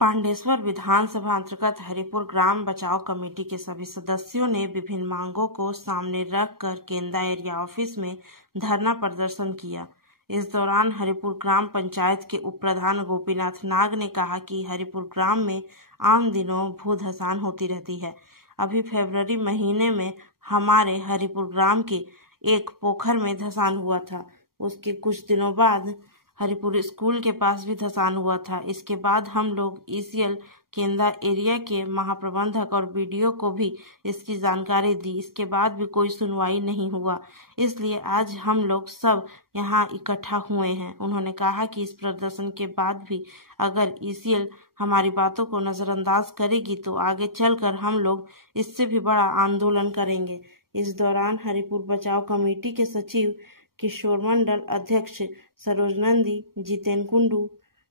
पांडेश्वर विधानसभा अंतर्गत हरिपुर ग्राम बचाव कमेटी के सभी सदस्यों ने विभिन्न मांगों को सामने रखकर केंदा एरिया ऑफिस में धरना प्रदर्शन किया। इस दौरान हरिपुर ग्राम पंचायत के उप प्रधान गोपीनाथ नाग ने कहा कि हरिपुर ग्राम में आम दिनों भू धसान होती रहती है। अभी फरवरी महीने में हमारे हरिपुर ग्राम के एक पोखर में धसान हुआ था। उसके कुछ दिनों बाद हरिपुर स्कूल के पास भी धसान हुआ था। इसके बाद हम लोग ईसीएल केंदा एरिया के महाप्रबंधक और बीडीओ को भी इसकी जानकारी दी। इसके बाद भी कोई सुनवाई नहीं हुआ, इसलिए आज हम लोग सब यहाँ इकट्ठा हुए हैं। उन्होंने कहा कि इस प्रदर्शन के बाद भी अगर ईसीएल हमारी बातों को नजरअंदाज करेगी तो आगे चलकर हम लोग इससे भी बड़ा आंदोलन करेंगे। इस दौरान हरिपुर बचाव कमेटी के सचिव किशोर मंडल, अध्यक्ष सरोज नंदी, जितेन कुंडू,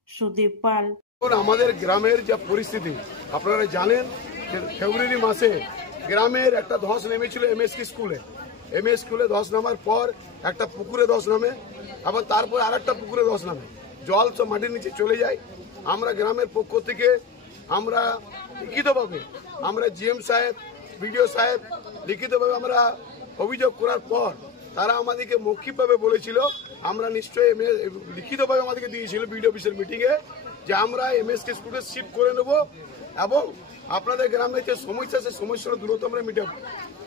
सुदीप पाल। हमारे ग्रामेर जा परिस्थिति আপনারা জানেন যে ফেব্রুয়ারি মাসে গ্রামের একটা ধস নেমেছিল এমএসকে স্কুলে ধস নামার পর একটা পুকুরে ধস নামে, আবার তারপর আরেকটা পুকুরে ধস নামে, জল সব মাটির নিচে চলে যায়। আমরা গ্রামের পক্ষ থেকে আমরা লিখিতভাবে আমরা জিএম সাহেব, বিডিও সাহেব লিখিতভাবে আমরা অভিযোগ করার পর তারা আমাদেরকে মৌখিকভাবে বলেছিল, আমরা নিশ্চয়ই লিখিতভাবে আমাদেরকে দিয়েছিল বিডিও অফিসের মিটিংয়ে যে আমরা এমএসকে স্কুলে শিফট করে নেব এবং আপনাদের গ্রামে যে সমস্যা সে সমস্যার দূরত্ব আমরা মেটাবো।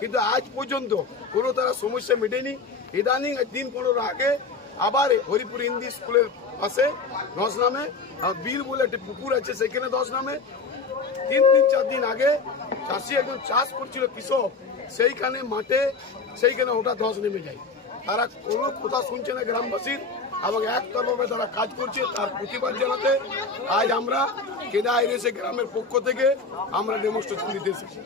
কিন্তু আজ পর্যন্ত কোনো তারা সমস্যা মেটেনি। ইদানিং দিন 15 আগে আবার হরিপুর হিন্দি স্কুলের পাশে ধস নামে, বিল বলে একটা পুকুর আছে সেখানে ধস নামে। 3-4 দিন আগে চাষি একজন চাষ করছিল কৃষক, সেইখানে মাঠে সেইখানে ওটা ধস নেমে যায়। তারা কোনো কথা শুনছে না গ্রামবাসীর এবং একতরফাভাবে তারা কাজ করছে। তার প্রতিবাদ জানাতে আজ আমরা কেদা এরিয়া গ্রামের পক্ষ থেকে আমরা ডেমনস্ট্রেশন দিতে এসেছি।